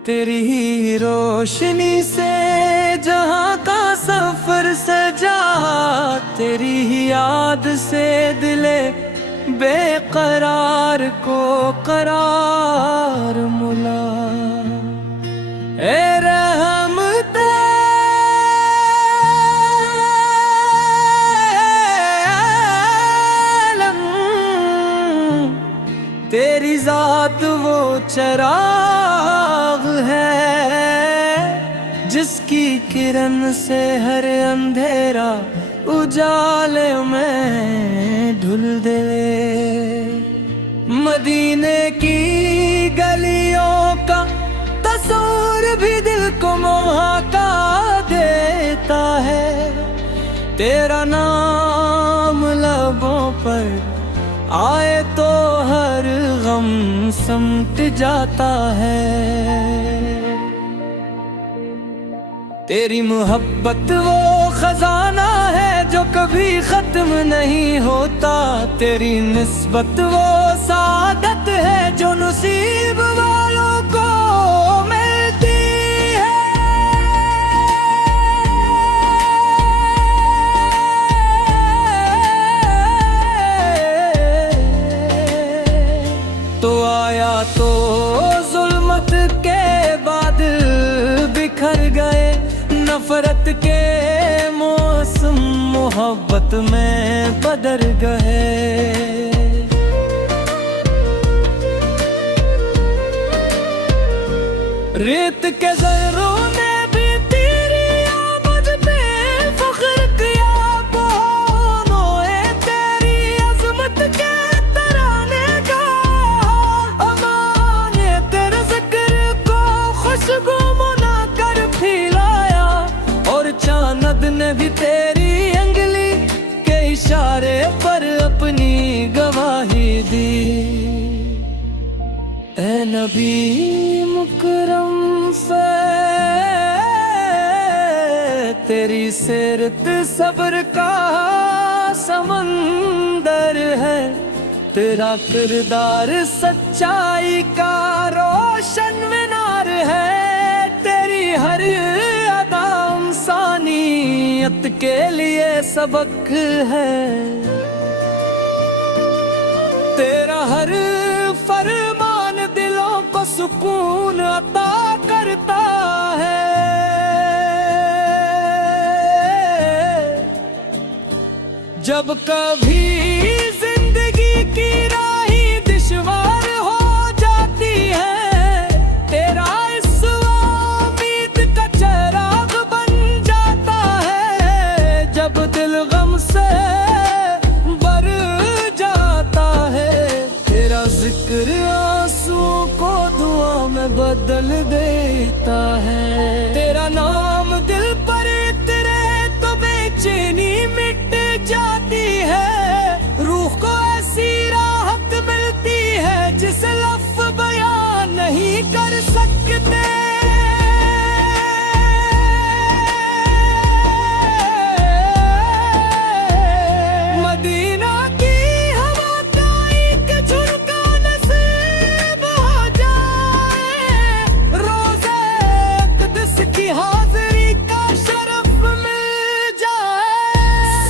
तेरी ही रोशनी से जहां का सफर सजा, तेरी ही याद से दिले बेकरार को करार मुला। ए रहमते आलम, तेरी जात वो चराग है जिसकी किरण से हर अंधेरा उजाले में ढुल दे। मदीने की गलियों का तस्वीर भी दिल को मोहका देता है। तेरा नाम लबों पर आए तो हर गम समट जाता है। तेरी मोहब्बत वो खजाना है जो कभी खत्म नहीं होता। तेरी निस्बत वो सादत है जो नसीब वालों को मिलती है। तो आया तो जुल्मत के बादल बिखर गए, नफरत के मौसम मोहब्बत में बदल गए। रेत के ज़र्रों ने भी तेरी आमद पे फख्र किया, बहानों तेरी अज़मत के तराने का अमाने तेरे ज़िक्र को खुशबू मुना कर फैलाया। और चांद ने भी तेरी अंगली के इशारे पर अपनी गवाही दी। ऐ नबी मुकरम से तेरी सीरत सब्र का समंदर है। तेरा किरदार सच्चाई का रोशन मीनार है। तेरी हर अदा इंसानियत के लिए सबक है। तेरा हर फरमान दिलों को सुकून अता करता है। जब कभी जिंदगी की राही दुश्वार हो जाती है, तेरा इस उम्मीद का चिराग बन जाता है। जब दिल गम से भर जाता है, तेरा जिक्र आंसुओं को दुआ में बदल देता है। तेरा नाम दिल पर तेरे तो बेचैनी मिट जाती है। रूह को ऐसी राहत मिलती है जिसे लफ्ज़ बयान नहीं कर सकते। मदीना की हवा का एक झुरका नसीब हो जाए, रोज़े क़ुद्स की हाज़िरी का शरफ मिल जाए।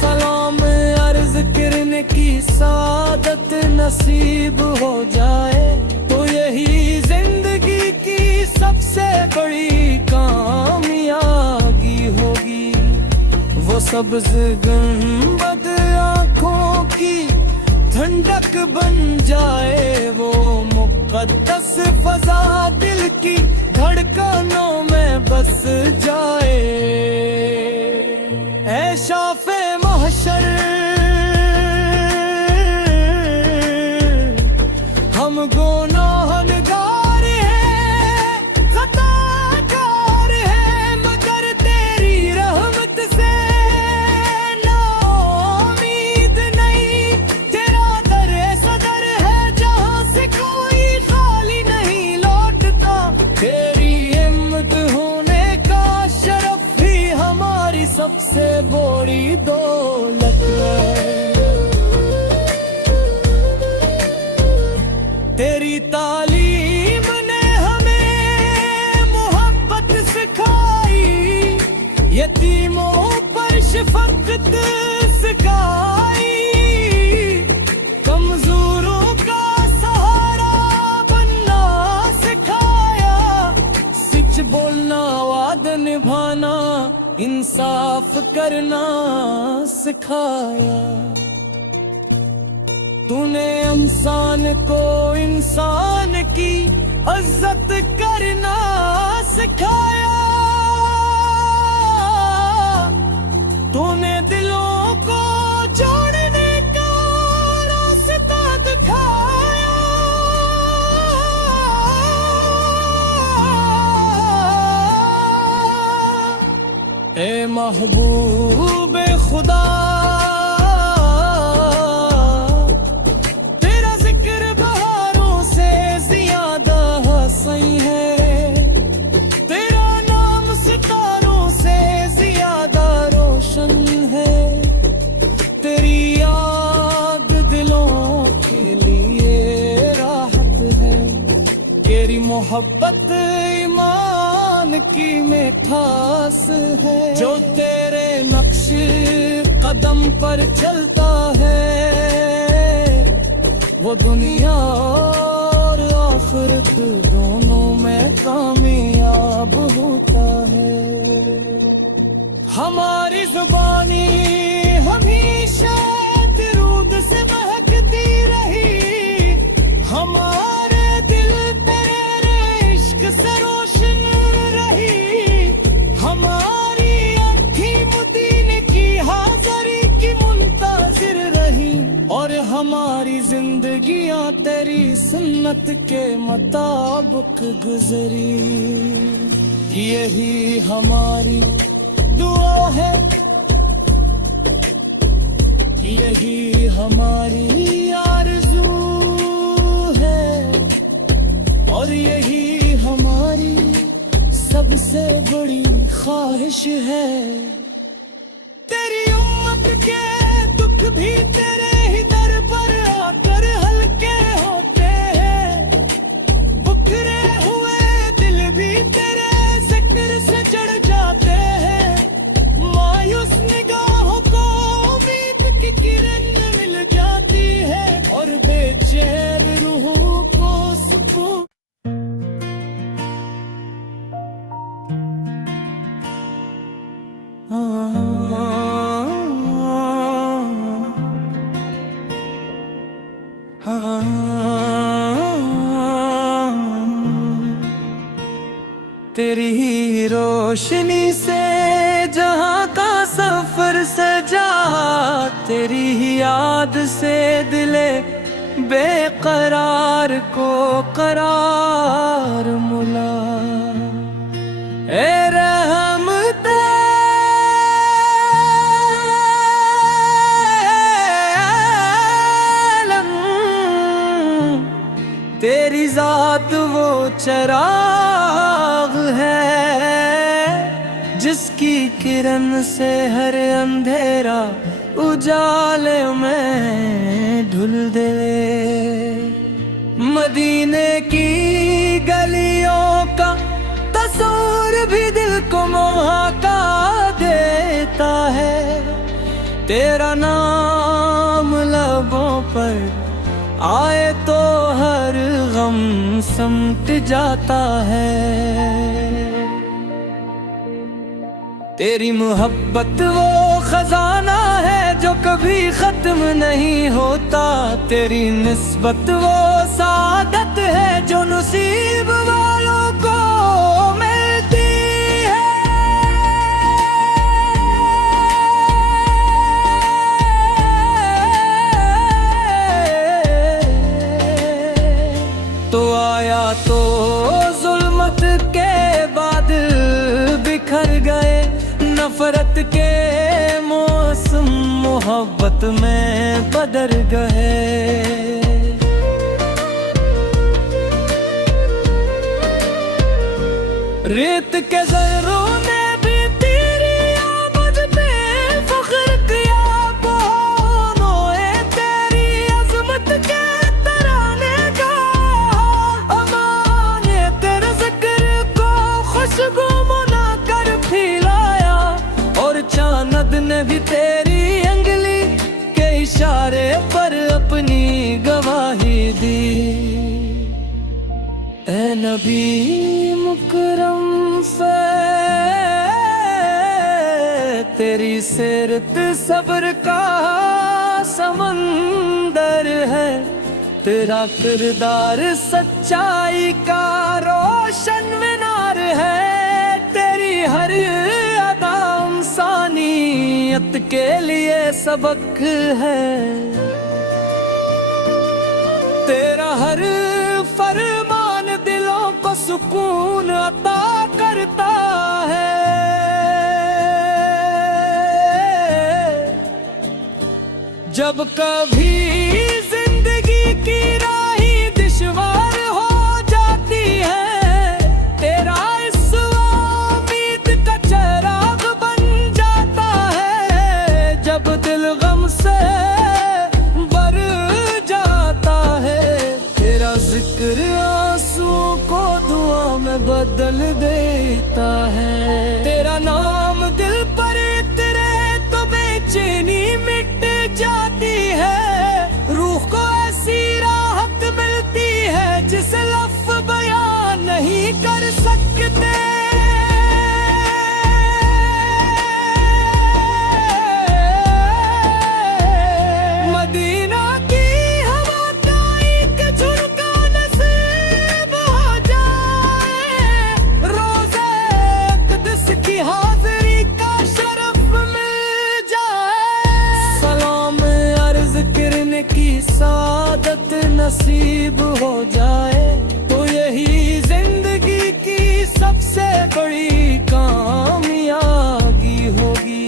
सलाम अर्ज़ करने की सादत नसीब हो जाए, तो यही जिंदगी की सबसे बड़ी कामयाबी होगी। वो सब्ज़ गुंबद आँखों की ठंडक बन जाए, वो मुक़द्दस फ़ज़ा दिल की धड़कनों में बस जाए। ऐ शाफ़े महशर हम गुनाहगार हैं, खताकार हैं, मगर तेरी रहमत से ना उम्मीद नहीं। तेरा दर सदर है जहाँ से कोई खाली नहीं लौटता। तेरी हिम्मत होने का शरफ ही हमारी सबसे बड़ी दौलत है। तेरी तालीम ने हमें शफकत सिखाई, कमजोरों का सहारा बनना सिखाया, सच बोलना वादा निभाना इंसाफ करना सिखाया। तूने इंसान को इंसान की इज्जत करना सिखाया, तूने दिलों को जोड़ने का रास्ता दिखाया। ए महबूब खुदा, तेरा जिक्र बहारों से ज्यादा सही है, तेरा नाम सितारों से ज्यादा रोशन है, तेरी याद दिलों के लिए राहत है, तेरी मोहब्बत ईमान की मिठास है। जो तेरे नक्श कदम पर चलता है वो दुनिया और आखिरत दोनों में कामयाब होता है। हमारी जुबानी हमेशा दरूद से महकती रही, हमारे दिल तेरे इश्क से रोशन रही, हमारी आँखें मदीने की हाज़री की मुंतज़िर रही, और हमारी जिंदगियां तेरी सुन्नत के मुताबिक गुजरी। यही हमारी दुआ है, यही हमारी आरज़ू है, और यही हमारी सबसे बड़ी ख्वाहिश है। तेरी उम्मत के दुख भी तेरे ही दर पर आकर हल्के होते हैं, बुखरे हुए दिल भी तेरे जिक्र से चढ़ जाते हैं, मायूस निगाहों को उम्मीद की किरण मिल जाती है, और बेचैन रूहों को सुकून। तेरी ही रोशनी से जहाँ का सफर सजा, तेरी ही याद से दिले बेकरार को करार मिला। ए रहमते आलम, तेरी जात वो चराग है जिसकी किरण से हर अंधेरा उजाले में ढुल दे। मदीने की गलियों का तस्वीर भी दिल को मोहका देता है, तेरा नाम लबों पर आए तो हर गम समट जाता है। तेरी मोहब्बत वो खजाना है जो कभी खत्म नहीं होता, तेरी निस्बत वो सादत है जो नसीब वालों को मिलती है। तो आया तो जुल्मत के बादल बिखर गए, नफरत के मौसम मोहब्बत में बदल गए। रेत के ज़र्रों ने भी तेरी आमद पे फख्र किया, बहानों तेरी अज़मत के तराने गा, अमाने तेरे ज़िक्र को खुशबू मुना कर फैलाया, और चांद ने भी ए नबी मुकरम फे तेरी सीरत सब्र का समंदर है, तेरा किरदार सच्चाई का रोशन मीनार है, तेरी हर अदा इंसानियत के लिए सबक है, तेरा हर फरमान दिलों को सुकून अता करता है। जब कभी जिंदगी की राही दुश्वार हो जाती है, तेरा इस उम्मीद का चिराग बन जाता है। जब दिल गम से भर जाता है, तेरा जिक्र आंसुओं को दुआ में बदल देता है। तेरा नाम दिल पर तेरे तो बेचैनी मिट जाती है, रूह को ऐसी राहत मिलती है जिसे लफ्ज़ बयान नहीं कर सकते। मदीना की हवा का एक झुरका नसीब हो जाए, रोज़े क़ुद्स की हाज़िरी का शरफ मिल जाए, सलाम अर्ज़ करने की सादत नसीब हो जाए, तो यही जिंदगी की सबसे बड़ी कामयाबी होगी।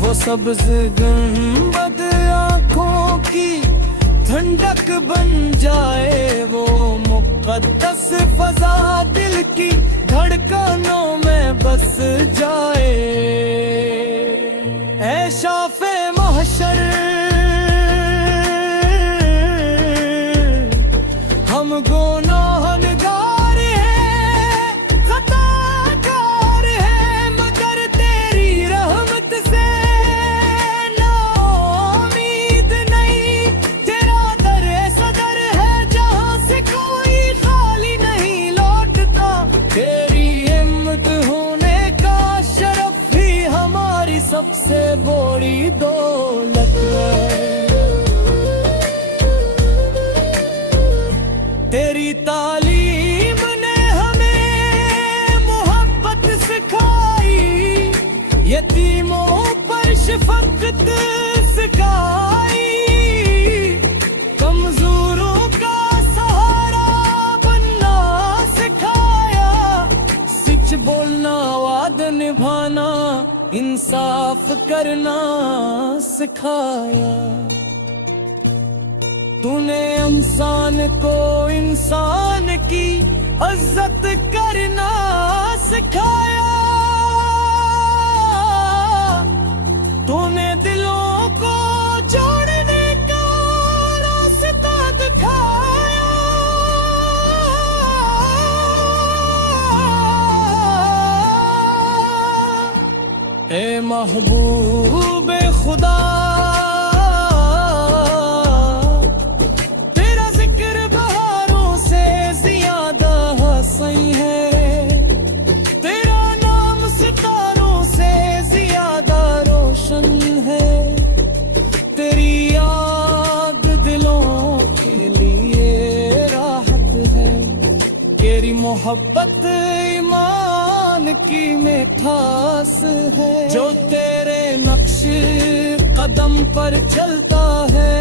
वो सब्ज़ गुंबद आँखों की ठंडक बन जाए, वो मुक़द्दस फ़ज़ा दिल की धड़कनों में बस जाए। ऐ शाफ़े महशर हम गुनाहगार हैं, खताकार हैं, मगर तेरी रहमत से ना उम्मीद नहीं। तेरा दर सदर है जहाँ से कोई खाली नहीं लौटता, तेरी हिम्मत होने का शरफ ही हमारी सबसे बड़ी दौलत है। तेरी तालीम ने हमें मोहब्बत सिखाई, यतीमों पर शफकत सिखाई, कमजोरों का सहारा बनना सिखाया, सच बोलना वादा निभाना इंसाफ करना सिखाया। तूने इंसान को इंसान की इज्जत करना सिखाया, तूने दिलों को जोड़ने का रास्ता दिखाया। ए महबूब खुदा सही है, तेरा नाम सितारों से ज्यादा रोशन है, तेरी याद दिलों के लिए राहत है, तेरी मोहब्बत ईमान की मिठास है। जो तेरे नक्श कदम पर चलता है,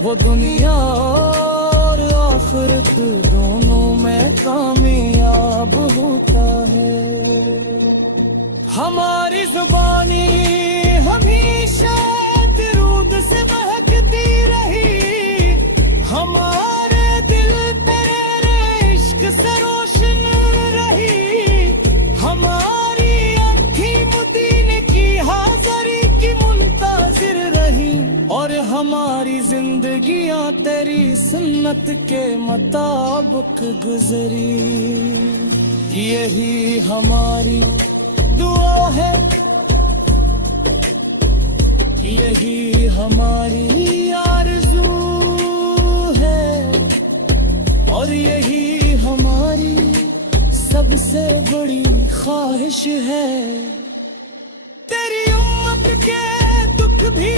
वो दुनिया और आखिरत दोनों में कामयाब होता है। हमारी जुबानी हमेशा दरूद से महकती रही, हमारे दिल तेरे इश्क से रोशन रही, हमारी आँखें मदीने की हाज़री की मुंतज़िर रही, और हमारी जिंदगियां तेरी सुन्नत के मुताबिक गुजरी। यही हमारी दुआ है, यही हमारी आरज़ू है, और यही हमारी सबसे बड़ी ख्वाहिश है, तेरी उम्मत के दुख भी